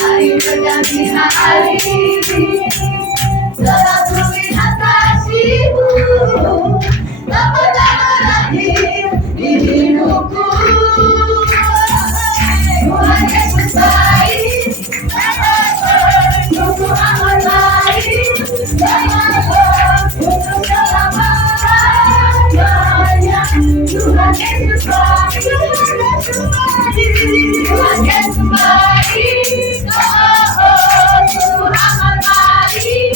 Hari berganti hari, selalu lihat kasih-Mu, tak pernah berakhir di hidupku. Tuhan Yesus baik, sungguh amat baik, untuk selama-lamanya. Tuhan Yesus baik, Tuhan Yesus baik, sungguh amat baik,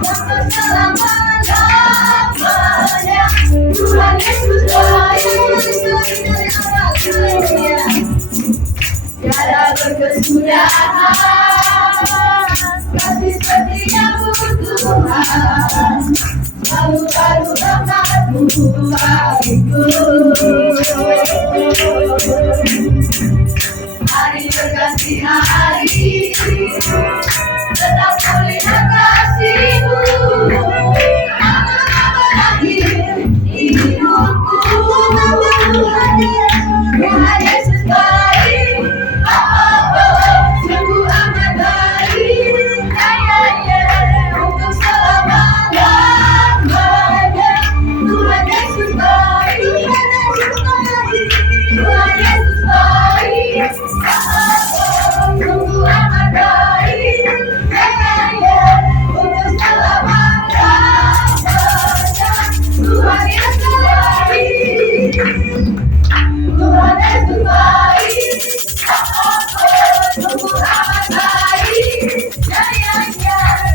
untuk selama-lamanya. Tuhan Yesus baik, tiada berkesudahan, kasih setiamu Tuhan, selalu baru rahmat-Mu bagiku. Hari berganti hari, tetap melihat kasih-Mu, tak pernah berakhir di hidupku. Tuhan Yesus baik, sungguh amat baik, untuk selama-lamanya. Tuhan Yesus baik, Tuhan Yesus baik, sungguh amat baik, untuk selama-lamanya. Tuhan Yesus baik, Tuhan Yesus baik, sungguh amat baik,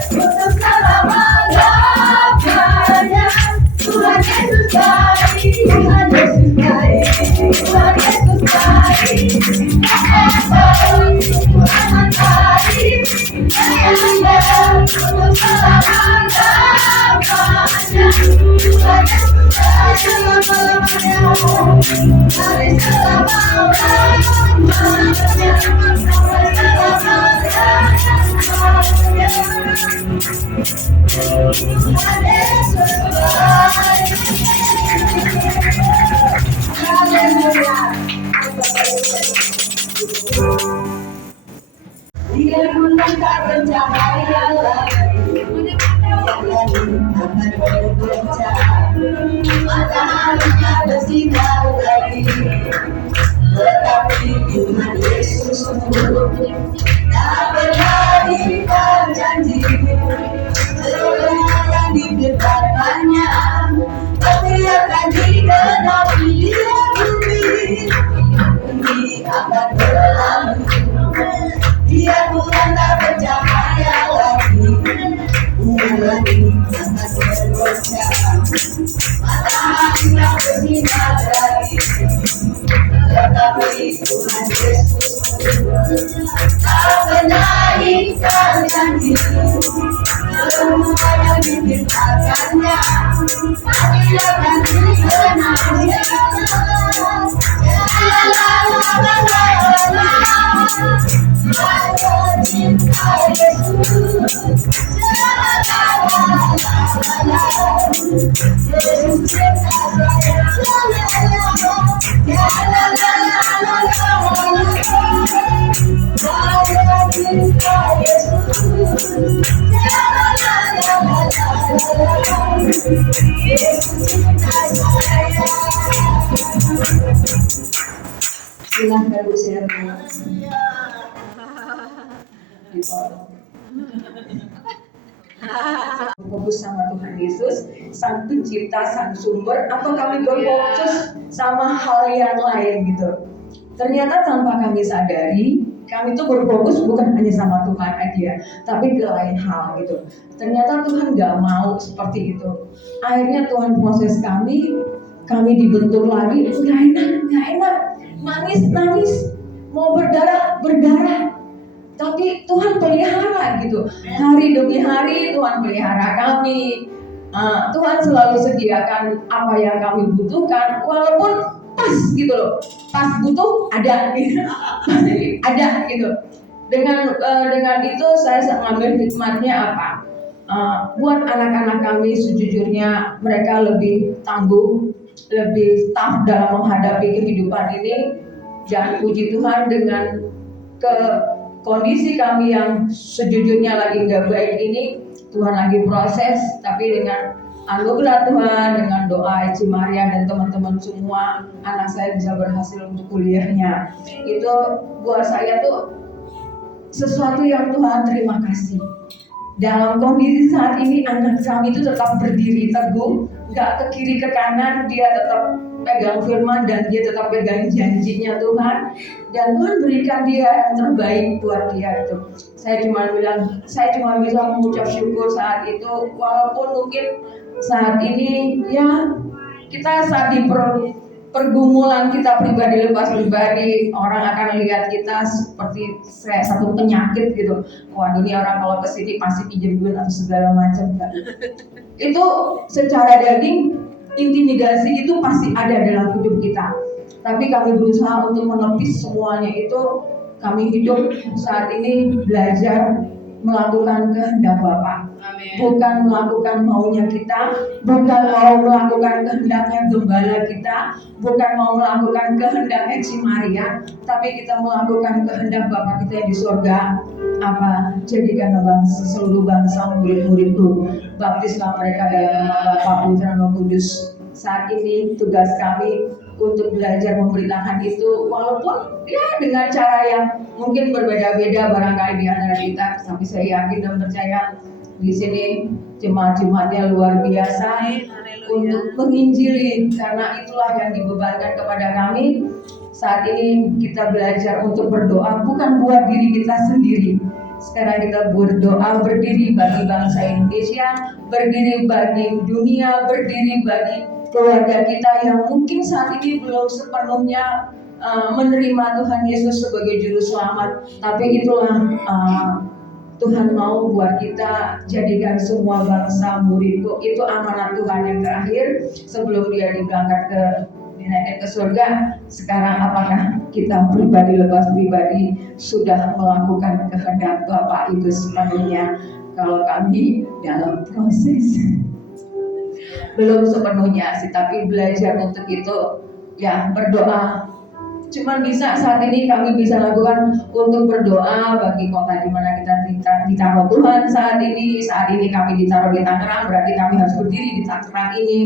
untuk selama-lamanya. Tuhan Yesus baik, Tuhan Yesus baik, Tuhan Yesus baik, sungguh amat baik, untuk selama-lamanya. Tuhan Yesus baik, hari Dia bulan tak bercahaya lagi, akan berbicara, matahari tak bersinar lagi, tetapi Tuhan Yesus tak pernah ingkar janji. Seluruh yang diberikannya pasti akan digenapi. Bumi akan berlalu, dia bukan tak bercahaya lagi, bulan akan bergoncang, matahari tak bersinar lagi, tetapi Tuhan Yesus tak pernah ingkar janji. Semua yang diberikannya pasti akan digenapi. Cinta Yesus, silahkan Bu Serna. Fokus sama Tuhan Yesus, Sang Pencipta, Sang Sumber, atau kami berfokus sama hal yang lain gitu. Ternyata tanpa kami sadari, kami tuh berfokus bukan hanya sama Tuhan aja, tapi ke lain hal gitu. Ternyata Tuhan gak mau seperti itu. Akhirnya Tuhan proses kami dibentuk lagi, gak enak, nangis, mau berdarah. Tapi Tuhan pelihara gitu. Hari demi hari Tuhan pelihara kami. Tuhan selalu sediakan apa yang kami butuhkan, walaupun pas gitu loh. Pas butuh ada gitu. Ada gitu. Dengan itu saya mengambil hikmatnya apa? buat anak-anak kami sejujurnya mereka lebih tangguh, lebih tough dalam menghadapi kehidupan ini. Dan puji Tuhan dengan kondisi kami yang sejujurnya lagi nggak baik ini, Tuhan lagi proses, tapi dengan anugerah Tuhan, dengan doa Eci Maria dan teman-teman semua, anak saya bisa berhasil untuk kuliahnya. Itu buat saya tuh sesuatu yang Tuhan terima kasih. Dalam kondisi saat ini anak kami itu tetap berdiri teguh, nggak ke kiri ke kanan, dia tetap pegang firman dan dia tetap pegang janjinya Tuhan, dan Tuhan berikan dia yang terbaik buat dia itu. Saya cuma bisa mengucap syukur saat itu, walaupun mungkin saat ini ya kita saat di pergumulan kita pribadi, lepas pribadi, orang akan lihat kita seperti satu penyakit gitu. Wah, ini orang kalau kesini pasti pinjam duit atau segala macam. Itu secara daging, intimidasi itu pasti ada dalam hidup kita. Tapi kami berusaha untuk menepis semuanya itu. Kami hidup saat ini belajar melakukan kehendak Bapa, bukan melakukan maunya kita, bukan mau melakukan kehendaknya gembala kita, bukan mau melakukan kehendaknya Eci Maria, tapi kita melakukan kehendak Bapa kita yang di surga. Apa? Jadikan seluruh bangsa murid-muridku, baptislah mereka dalam nama Bapa, Putra, dan Roh Kudus. Saat ini tugas kami untuk belajar memberitakan itu, walaupun ya dengan cara yang mungkin berbeda-beda barangkali di antara kita, tapi saya yakin dan percaya di sini jemaat-jemaatnya luar biasa untuk menginjili, karena itulah yang dibebankan kepada kami. Saat ini kita belajar untuk berdoa bukan buat diri kita sendiri. Sekarang kita berdoa berdiri bagi bangsa Indonesia, berdiri bagi dunia, berdiri bagi keluarga kita yang mungkin saat ini belum sepenuhnya menerima Tuhan Yesus sebagai Juru Selamat. Tapi itulah Tuhan mau buat kita jadikan semua bangsa muridku. Itu amanat Tuhan yang terakhir sebelum dia dinaikkan ke surga. Sekarang apakah kita pribadi lepas pribadi sudah melakukan kehendak Bapa itu sepenuhnya? Kalau kami dalam proses belum sepenuhnya sih, tapi belajar untuk itu ya. Berdoa cuman bisa saat ini kami bisa lakukan untuk berdoa bagi kota di mana kita ditaruh Tuhan saat ini. Saat ini kami ditaruh di Tangerang, berarti kami harus berdiri di Tangerang ini,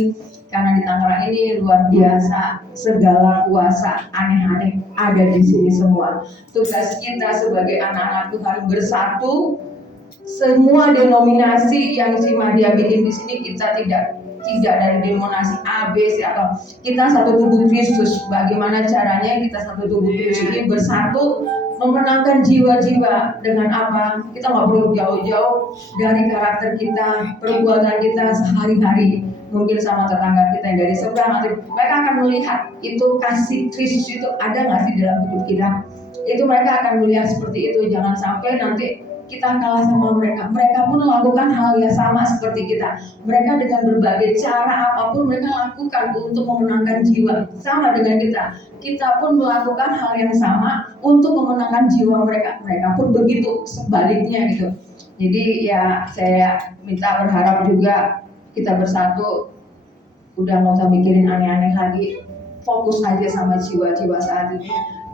karena di Tangerang ini luar biasa, segala kuasa aneh-aneh ada di sini semua. Tugas kita sebagai anak-anak Tuhan bersatu. Semua denominasi yang si Maria bikin di sini, kita tidak dari denominasi A, B, C, atau kita satu tubuh Kristus. Bagaimana caranya kita satu tubuh Kristus ini bersatu memenangkan jiwa-jiwa dengan apa? Kita nggak perlu jauh-jauh dari karakter kita, perbuatan kita sehari-hari. Mungkin sama tetangga kita yang dari seberang, mereka akan melihat itu kasih Kristus itu ada nggak sih dalam hidup kita. Itu mereka akan melihat seperti itu. Jangan sampai nanti kita kalah sama mereka. Mereka pun melakukan hal yang sama seperti kita. Mereka dengan berbagai cara apapun mereka lakukan untuk memenangkan jiwa. Sama dengan kita. Kita pun melakukan hal yang sama untuk memenangkan jiwa mereka. Mereka pun begitu, sebaliknya gitu. Jadi ya saya minta berharap juga kita bersatu. Udah nggak usah mikirin aneh-aneh lagi. Fokus aja sama jiwa-jiwa saat ini.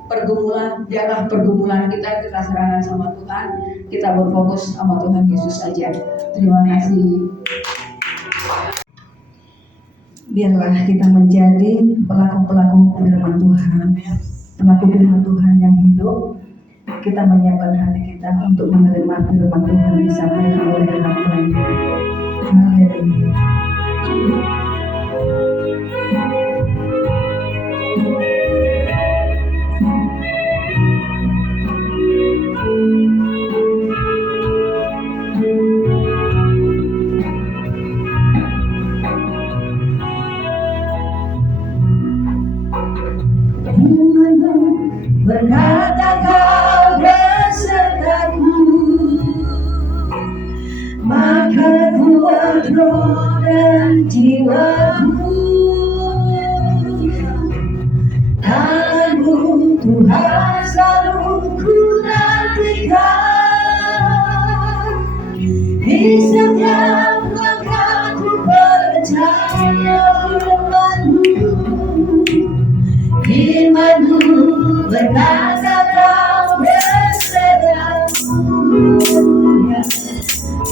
Pergumulan, biarlah pergumulan kita serahkan sama Tuhan. Kita berfokus sama Tuhan Yesus saja. Terima kasih. Biarlah kita menjadi pelaku-pelaku firman Tuhan, pelaku firman Tuhan yang hidup. Kita menyiapkan hati kita untuk menerima firman Tuhan yang disampaikan oleh Tuhan. Haleluya. Berkata kau besertaku, maka kuat roh dan jiwaku. Tanganmu Tuhan selalu ku nantikan di setiap rasa kau berseramu,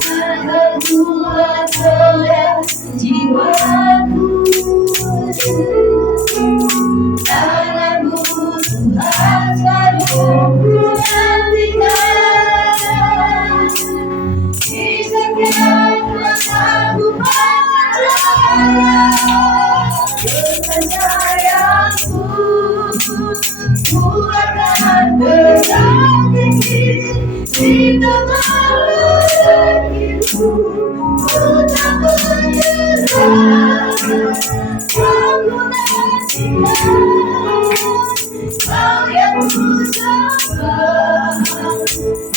maka kuat roda jiwaku. Tanganmu Tuhan selalu ku nantikan, di setiap langkahku percaya, dengan sayangku ku akan terbang tinggi di tengah rezekiku. Ku tak menyerah, aku nantikan kau yang ku sembah,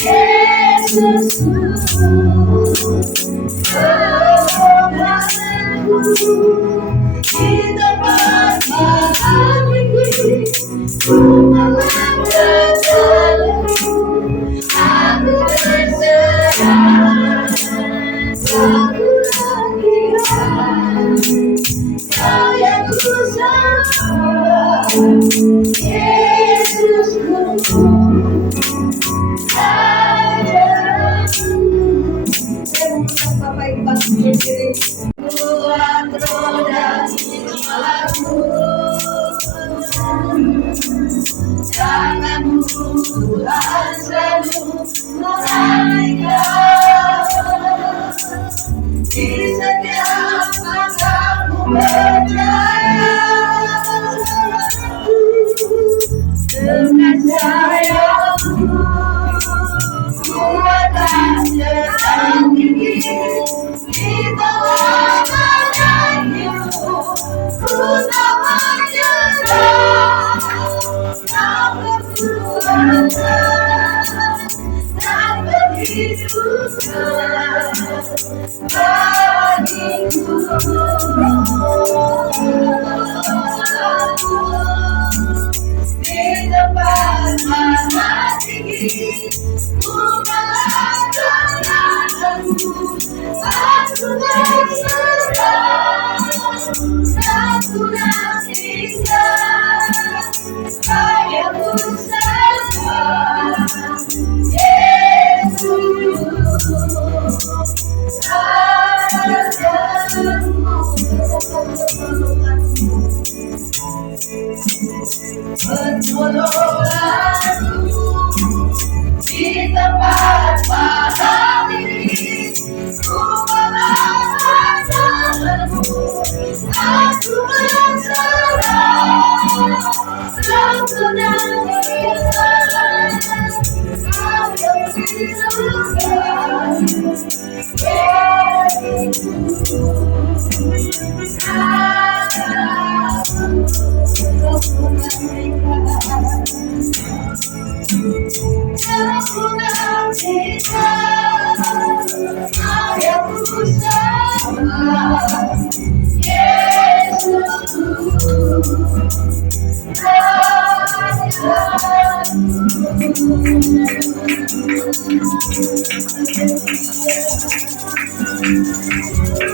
Yesusku. Kemuliaanku di tempat maha tinggi, ku memandang jalanmu, aku berserah, aku nantikan kau yang ku sembah, Yesusku. Bapak Ibu bangkit berdiri. Kuat roda jiwaku, janganmu Tuhan selalu mengalihkan, di setiap langkahku percaya, dengan sayangmu ku akan terbang tinggi di bawah badanmu. Ku tak menyerah, tak berkuasa, tak berhidupan bagiku. Di tempat maha tinggi, ku melangkah langkahku, aku berserah, aku nantikan kau yang ku sembah, Yesus. Pertolonganku di tempat maha tinggi, ku melangkah jalanmu, aku berserah, aku nantikan kau yang ku sembah, aku nantikan kau yang ku sembah,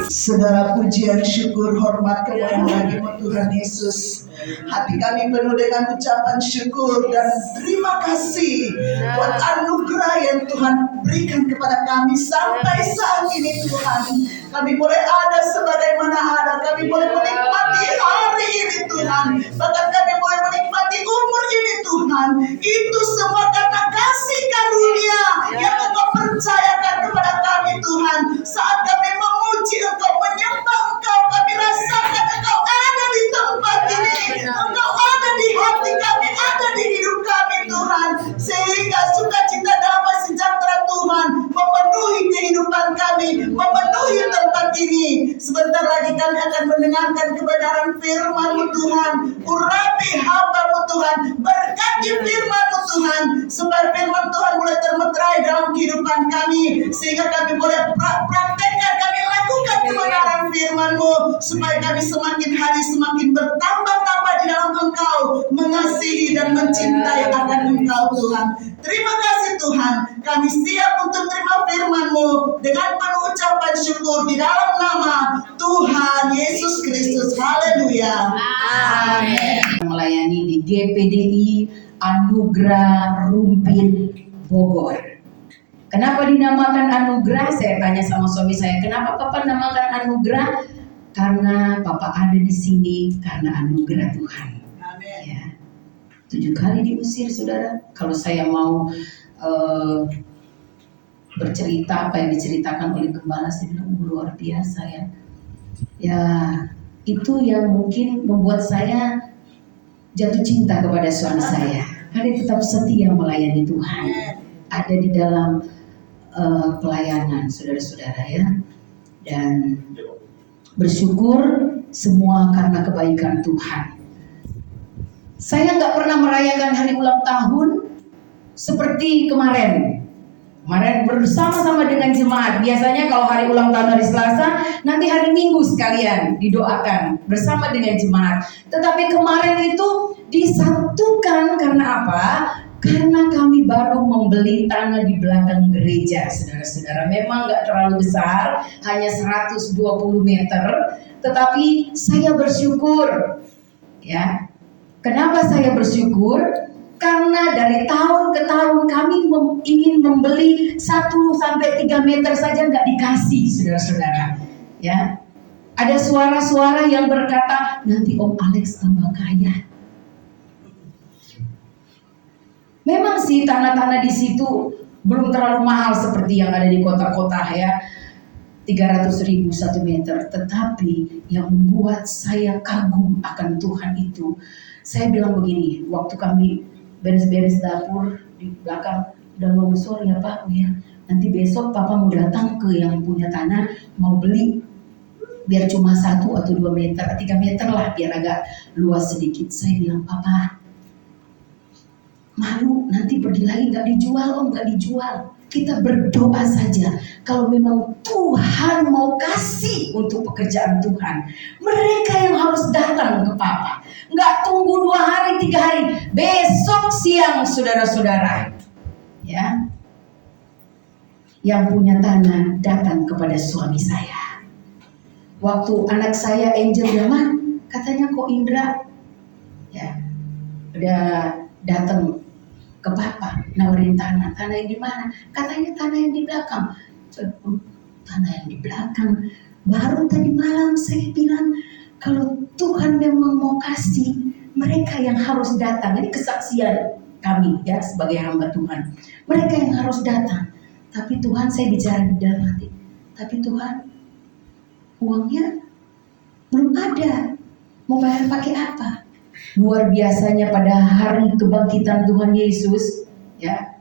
Segala pujian, syukur, hormat, kemuliaan bagimu Tuhan Yesus. Hati kami penuh dengan ucapan syukur dan terima kasih buat anugerah yang Tuhan berikan kepada kami sampai saat ini Tuhan. Kami boleh ada sebagaimana ada, kami boleh menikmati hari ini Tuhan. Bahkan kami boleh menikmati umur ini Tuhan. Itu semua karena kasih karunia yang Engkau percayakan kepada kami Tuhan. Saat kami memuji Engkau, menyembah Engkau, kami rasakan Engkau ada di tempat ini. Engkau ada di hati kami, ada di hidup kami Tuhan. Sehingga sukacita damai sejahtera Tuhan memenuhi kehidupan kami, memenuhi tempat ini. Sebentar lagi kami akan mendengarkan kebenaran firman-Mu Tuhan. Urapi hamba-Mu Tuhan, berkati firman-Mu Tuhan, supaya firman Tuhan boleh termeterai dalam kehidupan kami, sehingga kami boleh praktekkan, kami lakukan kebenaran firman-Mu, supaya kami semakin hari semakin bertambah-tambah di dalam Engkau, mengasihi dan mencintai akan Engkau Tuhan. Terima kasih Tuhan, kami siap untuk terima firman-Mu dengan penuh ucapan syukur di dalam nama Tuhan Yesus Kristus. Haleluya. Amin. Melayani di GPDI Anugerah Rumpin Bogor. Kenapa dinamakan anugerah? Saya tanya sama suami saya, kenapa Papa namakan anugerah? Karena Papa ada di sini karena anugerah Tuhan. Amin. Ya. 7 kali diusir, saudara. Kalau saya mau bercerita apa yang diceritakan oleh gembala, saya bilang luar biasa ya. Ya, itu yang mungkin membuat saya jatuh cinta kepada suami saya. Karena dia tetap setia melayani Tuhan. Ada di dalam pelayanan, saudara-saudara ya. Dan bersyukur semua karena kebaikan Tuhan. Saya nggak pernah merayakan hari ulang tahun seperti kemarin. Kemarin bersama-sama dengan jemaat. Biasanya kalau hari ulang tahun hari Selasa, nanti hari Minggu sekalian didoakan bersama dengan jemaat. Tetapi kemarin itu disatukan karena apa? Karena kami baru membeli tanah di belakang gereja, saudara-saudara. Memang nggak terlalu besar, hanya 120 meter. Tetapi saya bersyukur, ya. Kenapa saya bersyukur? Karena dari tahun ke tahun kami ingin membeli 1-3 meter saja nggak dikasih, saudara-saudara. Ya, ada suara-suara yang berkata nanti Om Alex tambah kaya. Memang sih tanah-tanah di situ belum terlalu mahal seperti yang ada di kota-kota ya, 300.000 1 meter. Tetapi yang membuat saya kagum akan Tuhan itu, saya bilang begini, waktu kami beres-beres dapur di belakang, udah longsor ya Pak ya. Nanti besok Papa mau datang ke yang punya tanah, mau beli biar cuma 1 atau 2 meter, 3 meter lah biar agak luas sedikit. Saya bilang Papa, malu nanti pergi lagi nggak dijual Om, nggak dijual. Kita berdoa saja. Kalau memang Tuhan mau kasih untuk pekerjaan Tuhan, mereka yang harus datang ke Papa. Nggak tunggu 2 hari, 3 hari. Besok siang, saudara-saudara. Ya, yang punya tanah datang kepada suami saya. Waktu anak saya Angel bilang, katanya kok Indra, ya, udah datang ke Papa nawarin tanah yang di mana? Katanya tanah yang di belakang. Tanah yang di belakang. Baru tadi malam saya bilang kalau Tuhan memang mau kasih, mereka yang harus datang. Ini kesaksian kami ya sebagai hamba Tuhan. Mereka yang harus datang. Tapi Tuhan, saya bicara di dalam hati. Tapi Tuhan, uangnya belum ada. Mau bayar pakai apa? Luar biasanya pada hari kebangkitan Tuhan Yesus, ya.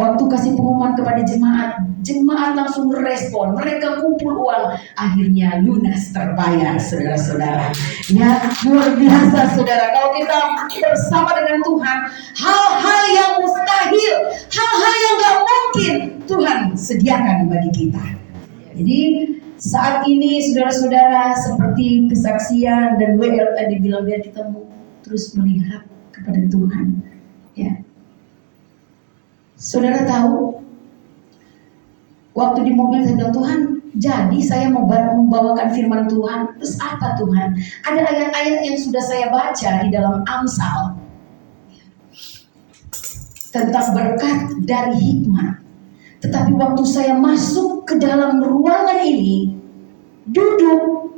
Waktu kasih pengumuman kepada jemaat langsung respon, mereka kumpul uang, akhirnya lunas terbayar, saudara-saudara. Ya, luar biasa, saudara. Kalau kita bersama dengan Tuhan, hal-hal yang mustahil, hal-hal yang gak mungkin, Tuhan sediakan bagi kita. Jadi saat ini saudara-saudara seperti kesaksian dan WL tadi bilang biar kita terus melihat kepada Tuhan. Ya, saudara tahu waktu di mobil saya bilang Tuhan, jadi saya mau membawakan firman Tuhan. Terus apa Tuhan? Ada ayat-ayat yang sudah saya baca di dalam Amsal tentang berkat dari hikmat. Tetapi waktu saya masuk ke dalam ruangan ini, duduk,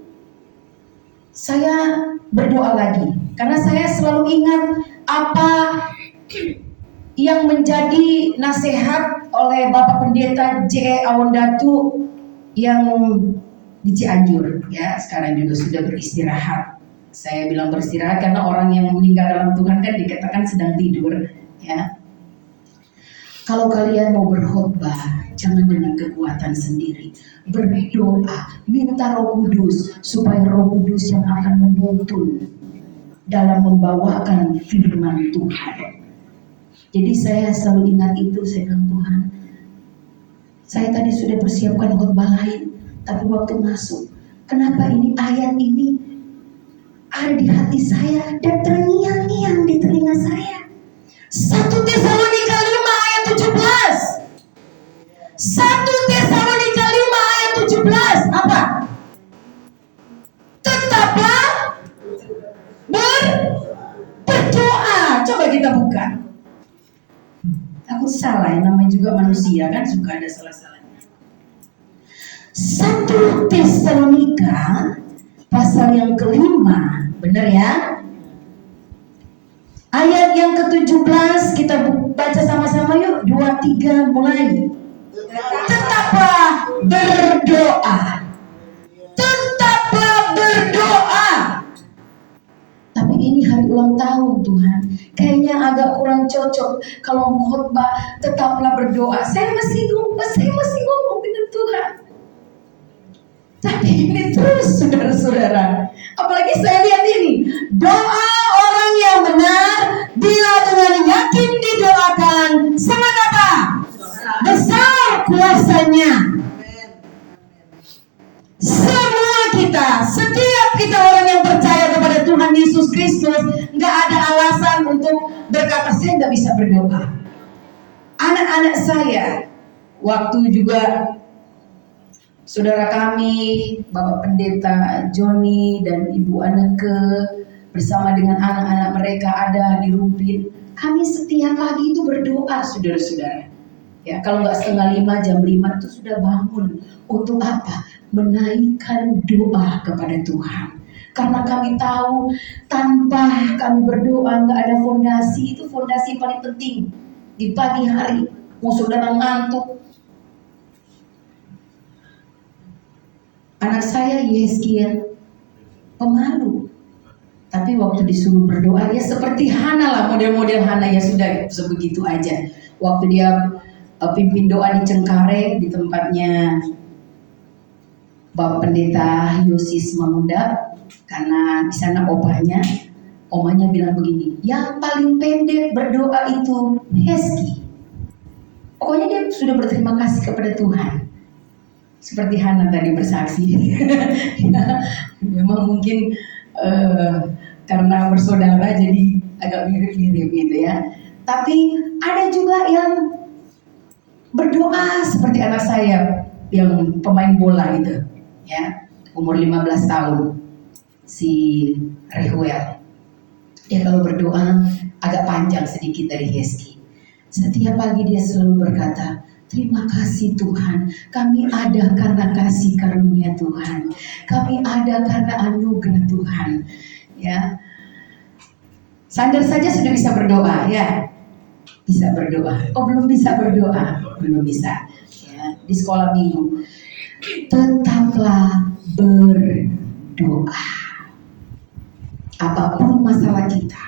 saya berdoa lagi. Karena saya selalu ingat apa yang menjadi nasihat oleh Bapak Pendeta J. Awondatu yang di Cianjur. Ya, sekarang juga sudah beristirahat. Saya bilang beristirahat karena orang yang meninggal dalam Tuhan kan dikatakan sedang tidur. Ya. Kalau kalian mau berkhotbah, jangan dengan kekuatan sendiri. Berdoa, minta Roh Kudus supaya Roh Kudus yang akan menuntun dalam membawakan firman Tuhan. Jadi saya selalu ingat itu, saya bilang Tuhan, saya tadi sudah persiapkan khotbah lain, tapi waktu masuk, kenapa ini ayat ini ada di hati saya dan terngiang-ngiang di telinga saya. 1 Tesalonika 5 ayat 17. 1 Tesalonika 5 ayat 17. Apa? Tetaplah berdoa kita buka. Takut salah, yang namanya juga manusia kan suka ada salah-salahnya. 1 Tesalonika pasal yang kelima, benar ya? Ayat yang ke-17 kita baca sama-sama yuk. 2, 3 mulai. Tetaplah berdoa. Tetaplah berdoa. Tapi ini hari ulang tahun Tuhan. Kayaknya agak kurang cocok kalau mau khotbah tetaplah berdoa. Saya masih ngomong dengan Tuhan. Tapi ini terus saudara-saudara. Apalagi saya lihat ini. Doa orang yang benar bila dengan yakin didoakan sangat apa? Besar kuasanya. Semua kita, setiap kita orang yang percaya kepada Tuhan Yesus Kristus, nggak ada alasan untuk berkata saya nggak bisa berdoa. Anak-anak saya, waktu juga saudara kami, Bapak Pendeta Joni dan Ibu Aneke bersama dengan anak-anak mereka ada di Rumpin, kami setiap pagi itu berdoa, saudara-saudara. Ya, kalau nggak 4:30, jam 5 itu sudah bangun. Untuk apa? Menaikkan doa kepada Tuhan. Karena kami tahu tanpa kami berdoa nggak ada fondasi. Itu fondasi yang paling penting di pagi hari. Mau saudara ngantuk. Anak saya Yeskiel pemalu. Tapi waktu disuruh berdoa ya seperti Hana lah, model-model Hana ya sudah sebegitu aja. Waktu dia pimpin doa di Cengkareng di tempatnya Bapak Pendeta Yosis Mamunda, karena di sana omanya bilang begini, yang paling pendek berdoa itu Heski. Pokoknya dia sudah berterima kasih kepada Tuhan. Seperti Hana tadi bersaksi. Memang mungkin karena bersaudara jadi agak mirip-mirip gitu ya. Tapi ada juga yang berdoa seperti anak saya yang pemain bola gitu ya, umur 15 tahun si Rehuel. Dia kalau berdoa agak panjang sedikit dari Heski. Setiap pagi dia selalu berkata, terima kasih Tuhan, kami ada karena kasih karunia Tuhan, kami ada karena anugerah Tuhan. Ya, Sander saja sudah bisa berdoa ya, bisa berdoa. Oh belum bisa berdoa, belum bisa. Ya, di sekolah minggu, tetaplah berdoa. Apapun masalah kita,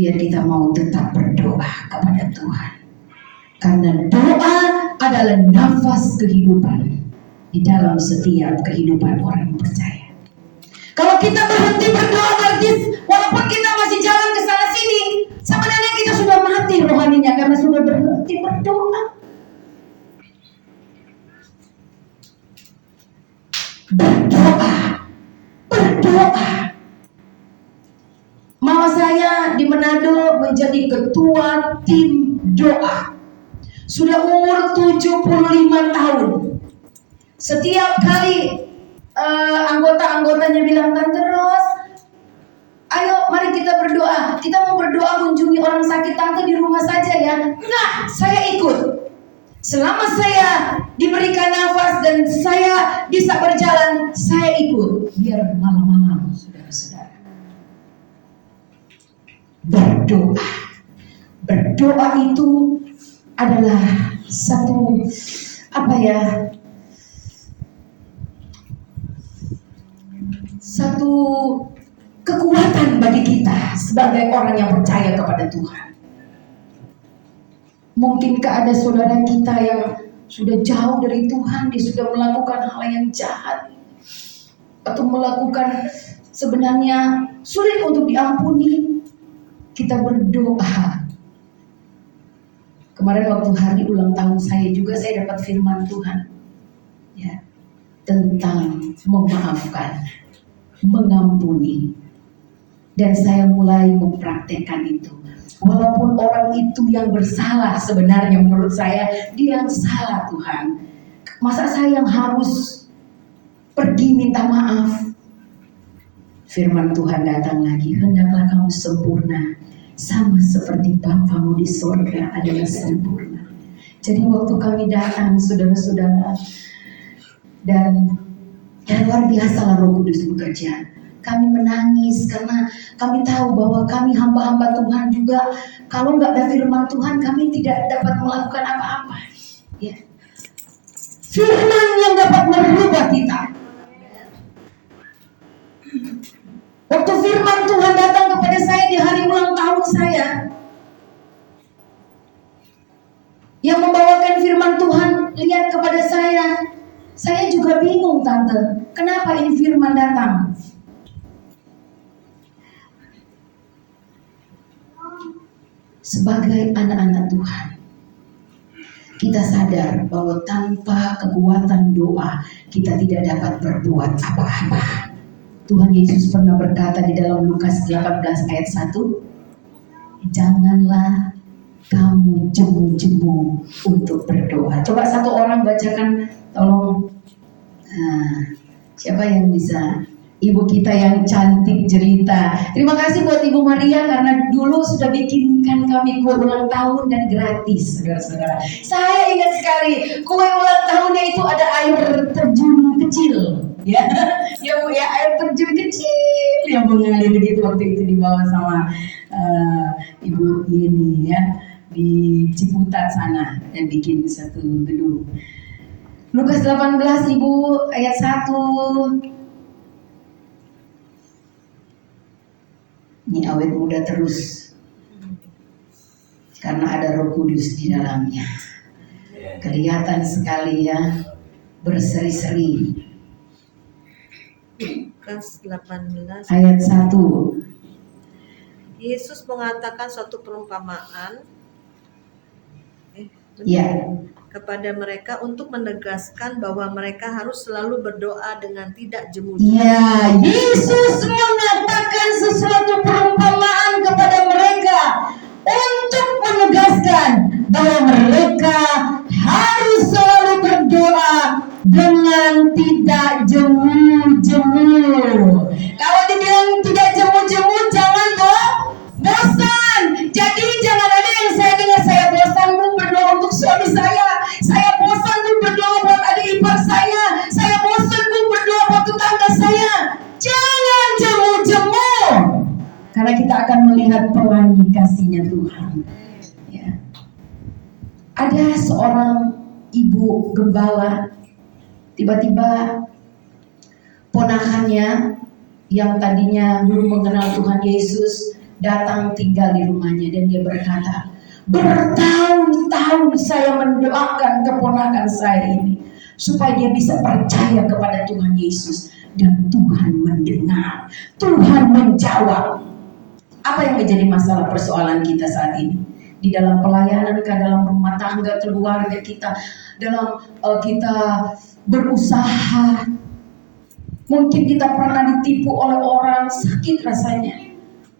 biar kita mau tetap berdoa kepada Tuhan. Karena doa adalah nafas kehidupan di dalam setiap kehidupan orang percaya. Kalau kita berhenti berdoa berarti walaupun kita masih jalan ke sana sini, sebenarnya kita sudah mati rohaninya karena sudah berhenti berdoa. Berdoa. Mama saya di Manado menjadi ketua tim doa. Sudah umur 75 tahun. Setiap kali anggota-anggotanya bilang, Tante Ros, ayo mari kita berdoa. Kita mau berdoa kunjungi orang sakit Tante di rumah saja ya. Enggak, saya ikut. Selama saya diberikan nafas dan saya bisa berjalan, saya ikut. Biar malam-malam, saudara-saudara. Berdoa. Berdoa itu adalah satu satu kekuatan bagi kita sebagai orang yang percaya kepada Tuhan. Mungkinkah ada saudara kita yang sudah jauh dari Tuhan, dia sudah melakukan hal yang jahat atau melakukan sebenarnya sulit untuk diampuni. Kita berdoa. Kemarin waktu hari ulang tahun saya juga saya dapat firman Tuhan ya, tentang memaafkan, mengampuni. Dan saya mulai mempraktekkan itu. Walaupun orang itu yang bersalah sebenarnya menurut saya, dia yang salah Tuhan. Masa saya yang harus pergi minta maaf? Firman Tuhan datang lagi, hendaklah kamu sempurna sama seperti Bapamu di sorga adalah sempurna. Jadi waktu kami datang saudara-saudara, dan luar biasa Roh Kudus bekerja. Kami menangis karena kami tahu bahwa kami hamba-hamba Tuhan juga, kalau nggak ada firman Tuhan kami tidak dapat melakukan apa-apa. Ya. Firman yang dapat merubah kita. Waktu firman Tuhan datang kepada saya di hari ulang tahun saya, yang membawakan firman Tuhan lihat kepada saya juga bingung tante, kenapa ini firman datang? Sebagai anak-anak Tuhan, kita sadar bahwa tanpa kekuatan doa kita tidak dapat berbuat apa-apa. Tuhan Yesus pernah berkata di dalam Lukas 18 ayat 1, janganlah kamu jemu-jemu untuk berdoa. Coba satu orang bacakan, tolong. Siapa yang bisa? Ibu kita yang cantik jelita. Terima kasih buat Ibu Maria karena dulu sudah bikinkan kami kue ulang tahun dan gratis, saudara-saudara. Saya ingat sekali kue ulang tahunnya itu ada air terjun kecil, ya, ya Bu ya, air terjun kecil yang mengalir gitu waktu itu dibawa sama Ibu ini ya di Ciputat sana dan bikin satu gedung. Lukas 18 Ibu ayat 1. Ini awet muda terus karena ada Roh Kudus di dalamnya. Kelihatan sekali ya, berseri-seri. Lukas 18 Ayat 1. Yesus mengatakan suatu perumpamaan Ya. kepada mereka untuk menegaskan bahwa mereka harus selalu berdoa dengan tidak jemu-jemu. Ya, Yesus mengatakan sesuatu perumpamaan kepada mereka untuk menegaskan bahwa mereka harus selalu berdoa dengan tidak jemu-jemu. Kalau dibilang tidak jemu-jemu, jangan bosan. Jadi jangan ada yang saya dengar, saya bosan berdoa untuk suami saya bosan berdoa buat adik ipar saya bosan berdoa buat tetangga saya. Jangan jemu-jemu, karena kita akan melihat pelangi kasihnya Tuhan. Ya. Ada seorang ibu gembala, tiba-tiba ponakannya yang tadinya belum mengenal Tuhan Yesus datang tinggal di rumahnya dan dia berkata, bertahun-tahun saya mendoakan keponakan saya ini supaya dia bisa percaya kepada Tuhan Yesus, dan Tuhan mendengar, Tuhan menjawab. Apa yang menjadi masalah persoalan kita saat ini? Di dalam pelayanan, dalam rumah tangga, keluarga kita, dalam kita berusaha. Mungkin kita pernah ditipu oleh orang, sakit rasanya.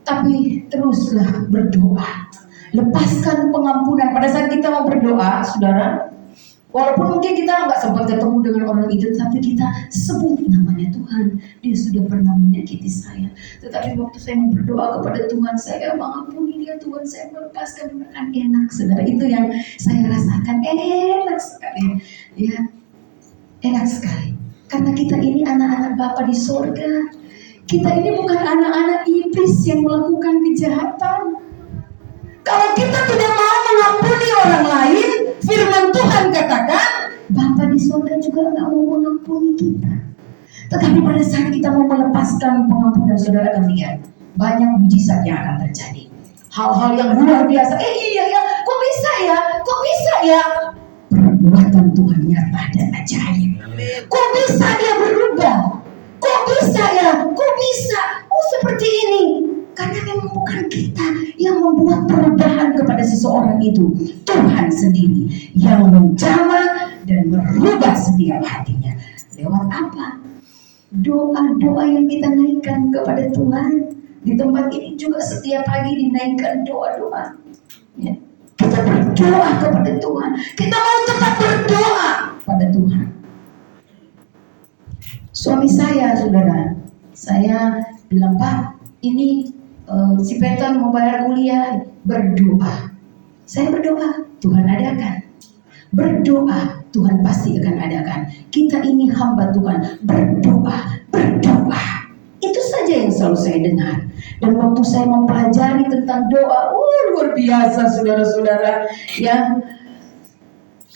Tapi teruslah berdoa. Lepaskan pengampunan. Pada saat kita mau berdoa, saudara, walaupun mungkin kita nggak sempat ketemu dengan orang itu, tapi kita sebut namanya Tuhan. Dia sudah pernah menyakiti saya. Tetapi waktu saya mau berdoa kepada Tuhan, saya mengampuni dia, Tuhan, saya melepaskan. Kan enak, saudara. Itu yang saya rasakan, enak sekali. Ya, enak sekali. Karena kita ini anak-anak Bapa di sorga. Kita ini bukan anak-anak iblis yang melakukan kejahatan. Kalau kita tidak mau mengampuni orang lain, firman Tuhan katakan, Bapa di sorga juga nggak mau mengampuni kita. Tetapi pada saat kita mau melepaskan pengampunan, saudara akan lihat banyak mujizat yang akan terjadi. Hal-hal yang luar biasa. Iya ya, kok bisa ya? Perbuatan Tuhan nyata dan ajaib. Kok bisa dia berubah? Kok bisa ya? Kok bisa? Oh seperti ini. Karena memang bukan kita yang membuat perubahan kepada seseorang itu. Tuhan sendiri yang menjamah dan merubah setiap hatinya. Lewat apa? Doa-doa yang kita naikkan kepada Tuhan. Di tempat ini juga setiap pagi dinaikkan doa-doa. Ya. Kita berdoa kepada Tuhan. Kita mau tetap berdoa pada Tuhan. Suami saya, saudara, saya bilang, Pak, ini si Peton mau bayar kuliah, berdoa. Saya berdoa, Tuhan adakan. Berdoa, Tuhan pasti akan adakan. Kita ini hamba Tuhan, berdoa, berdoa. Itu saja yang selalu saya dengar. Dan waktu saya mempelajari tentang doa, luar biasa saudara-saudara. Ya,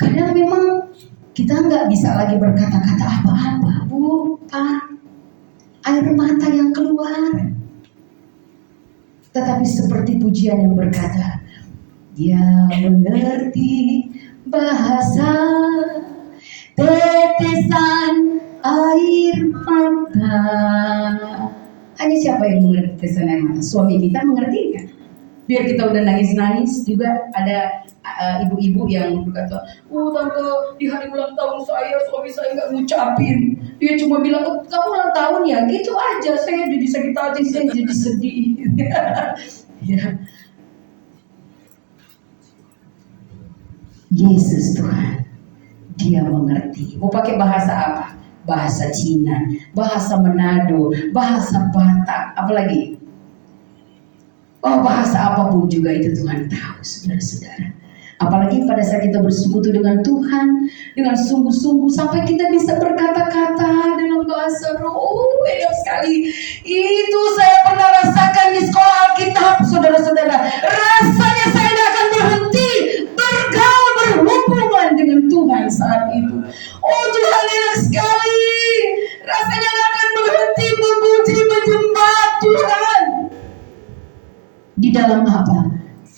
karena memang kita nggak bisa lagi berkata-kata apa-apa, Bu, Pak. Air mata yang keluar. Tetapi seperti pujian yang berkata, dia mengerti bahasa tetesan air mata. Hanya siapa yang mengerti tetesan air mata? Suami kita mengerti kan? Biar kita udah nangis-nangis juga ada ibu-ibu yang berkata, tante di hari ulang tahun saya suami saya nggak ngucapin, dia cuma bilang kamu ulang tahun ya, gitu aja. Saya jadi sakit hati, saya jadi sedih. Ya. Yesus Tuhan, dia mengerti. Mau pakai bahasa apa? Bahasa Cina, bahasa Manado, bahasa Batak, apalagi? Bahasa apapun juga itu Tuhan tahu, saudara-saudara. Apalagi pada saat kita bersekutu dengan Tuhan dengan sungguh-sungguh sampai kita bisa berkata-kata dalam bahasa roh. Enak sekali. Itu saya pernah rasakan di sekolah Alkitab, saudara-saudara. Rasanya saya tidak akan berhenti bergaul, berhubungan dengan Tuhan saat itu. Tuhan enak sekali. Rasanya tidak akan berhenti memuji, menyembah Tuhan. Di dalam apa?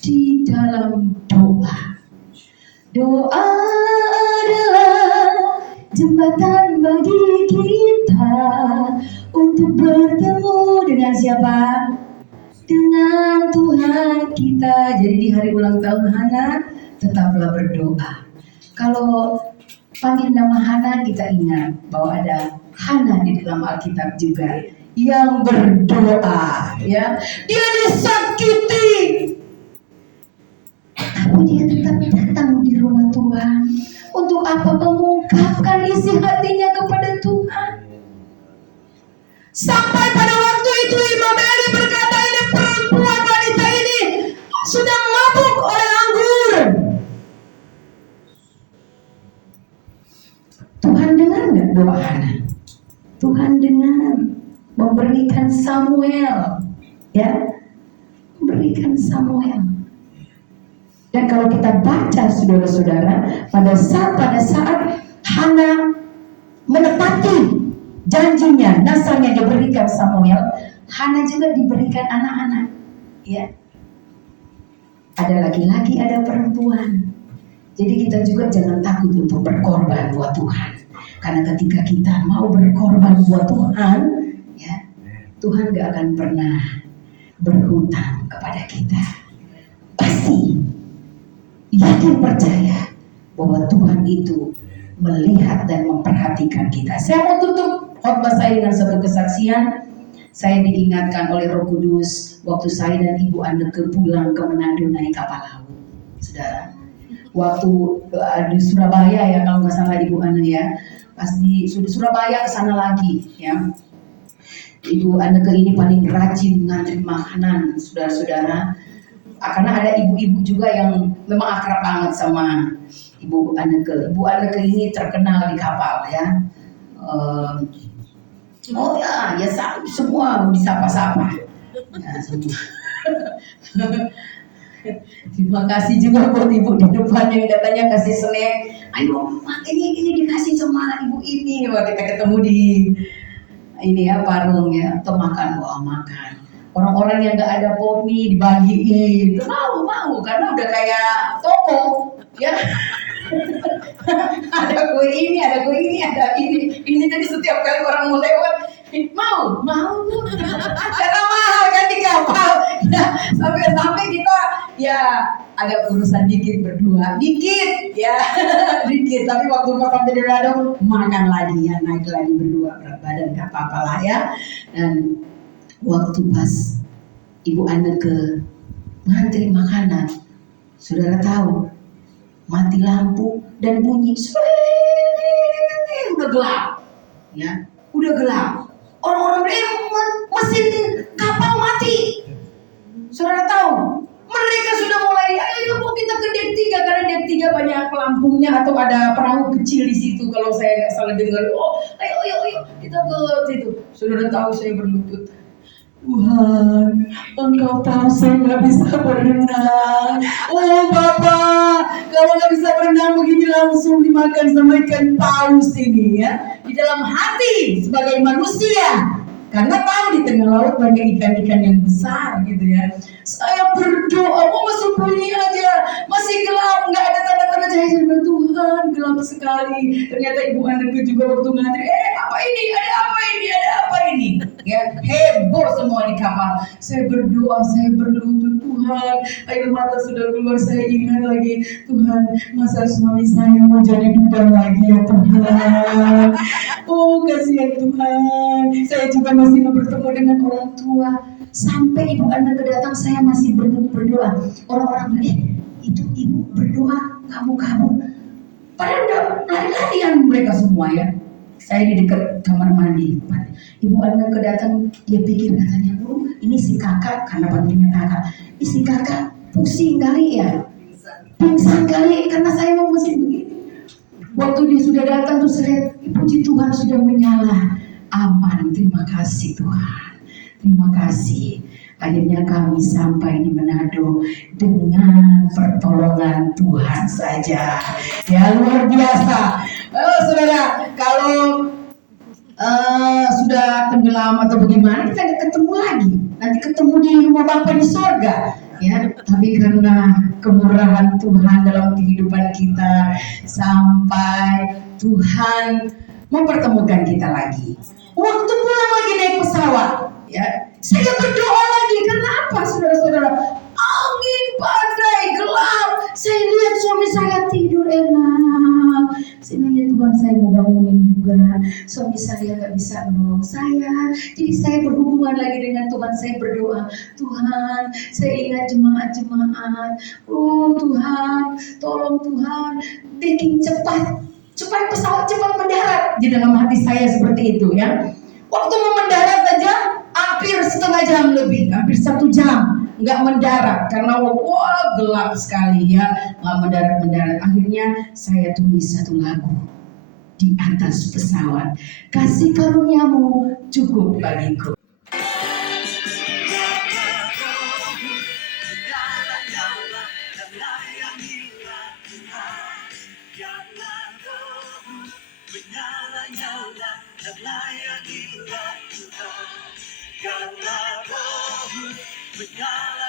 Di dalam doa. Doa adalah jembatan bagi kita untuk bertemu dengan siapa? Dengan Tuhan kita. Jadi di hari ulang tahun Hana, tetaplah berdoa. Kalau panggil nama Hana, kita ingat bahwa ada Hana di dalam Alkitab juga yang berdoa, ya. Dia disakiti, tapi dia tetap datang di rumah Tuhan. Untuk apa? Mengungkapkan isi hatinya kepada Tuhan. Sampai pada waktu itu Imam Eli berkata, ini perempuan wanita ini sudah mabuk oleh anggur. Tuhan dengar nggak doa Hana? Tuhan dengar. Memberikan Samuel, ya, memberikan Samuel. Dan kalau kita baca saudara-saudara, pada saat Hana menepati janjinya, nasarnya diberikan Samuel, Hana juga diberikan anak-anak, ya. Ada laki-laki, ada perempuan. Jadi kita juga jangan takut untuk berkorban buat Tuhan. Karena ketika kita mau berkorban buat Tuhan, ya, Tuhan gak akan pernah berhutang kepada kita. Pasti yakin percaya bahwa Tuhan itu melihat dan memperhatikan kita. Saya mau tutup khotbah saya dengan satu kesaksian. Saya diingatkan oleh Roh Kudus waktu saya dan Ibu Anneke pulang ke Manado naik kapal laut, saudara. Waktu di Surabaya ya, kalau nggak salah Ibu Anneke ya, pas di Surabaya ke sana lagi ya. Ibu Anneke ini paling rajin ngantri makanan, saudara-saudara. Karena ada ibu-ibu juga yang memang akrab banget sama Ibu Anneke. Ibu Anneke ini terkenal di kapal ya. Semua disapa-sapa. Ya, semua. Terima kasih juga buat ibu di depan yang datanya kasih snack. Ayo, ini dikasih sama ibu ini. Wah, kita ketemu di ini ya, parung ya, atau makan. Orang-orang yang nggak ada pomi dibagiin, mau karena udah kayak toko ya. ada kue ini, ada ini jadi setiap kali orang mau lewat mau karena mahal kan di kapal ya, sampai kita ya agak urusan dikit berdua ya dikit, tapi waktu kapal jadi Manado makan lagi ya, naik lagi berdua, berat badan gak apa-apa lah ya. Dan waktu pas Ibu Anneke ngantri makanan, saudara tahu, mati lampu dan bunyi udah gelap ya, udah gelap. Orang-orang mesin kapal mati kampungnya atau ada perahu kecil di situ kalau saya nggak salah dengar. Oh, ayo ayo ayo kita ke situ. Saudara tahu saya berlutut. Tuhan, Engkau tahu saya nggak bisa berenang. Oh Bapak, kalau nggak bisa berenang begini langsung dimakan sama ikan paus ini ya. Di dalam hati sebagai manusia, karena tahu di tengah laut banyak ikan-ikan yang besar gitu ya. Saya berdoa, mau masuk bunyi aja, masih gelap, nggak ada tanda-tanda cahaya. Saya bilang, Tuhan gelap sekali. Ternyata ibu anakku juga waktu ngantri, apa ini? Ada apa ini? Ada apa ini? Ya, heboh semua di kapal. Saya berdoa, saya berlutut, Tuhan, air mata sudah keluar. Saya ingat lagi, Tuhan, masa suami saya mau jadi duda lagi ya Tuhan. Oh kasihan Tuhan, saya juga masih mau bertemu dengan orang tua. Sampai ibu anak datang, saya masih berdoa. Orang-orang bilang, itu ibu berdoa, kamu kabur. Padahal udah lari-larian mereka semua ya. Saya di dekat kamar mandi. Ibu anak datang, dia pikir katanya, oh ini si kakak, karena panggilnya kakak. Ini si kakak pusing kali ya, pingsan kali karena saya mau masih begini. Waktu dia sudah datang terus saya lihat, puji Tuhan sudah menyala. Aman, terima kasih Tuhan. Terima kasih. Akhirnya kami sampai di Manado dengan pertolongan Tuhan saja. Ya luar biasa. Saudara, kalau sudah tenggelam atau bagaimana kita nggak ketemu lagi. Nanti ketemu di rumah Bapa di sorga. Ya, tapi karena kemurahan Tuhan dalam kehidupan kita sampai Tuhan mempertemukan kita lagi. Waktu pulang lagi naik pesawat, ya, saya berdoa lagi. Karena apa, saudara-saudara? Angin badai gelap. Saya lihat suami saya tidur enak. Saya nanya Tuhan, saya mau bangunin juga. Suami saya nggak bisa menolong saya. Jadi saya berhubungan lagi dengan Tuhan. Saya berdoa, Tuhan, saya ingat jemaat-jemaat. Oh Tuhan, tolong Tuhan, bikin cepat pesawat cepat mendarat. Di dalam hati saya seperti itu ya. Waktu mau mendarat aja hampir setengah jam lebih, hampir 1 jam nggak mendarat karena wah gelap sekali ya, nggak mendarat. Akhirnya saya tulis satu lagu di atas pesawat, kasih karuniamu cukup bagiku. Karena rohmu menyala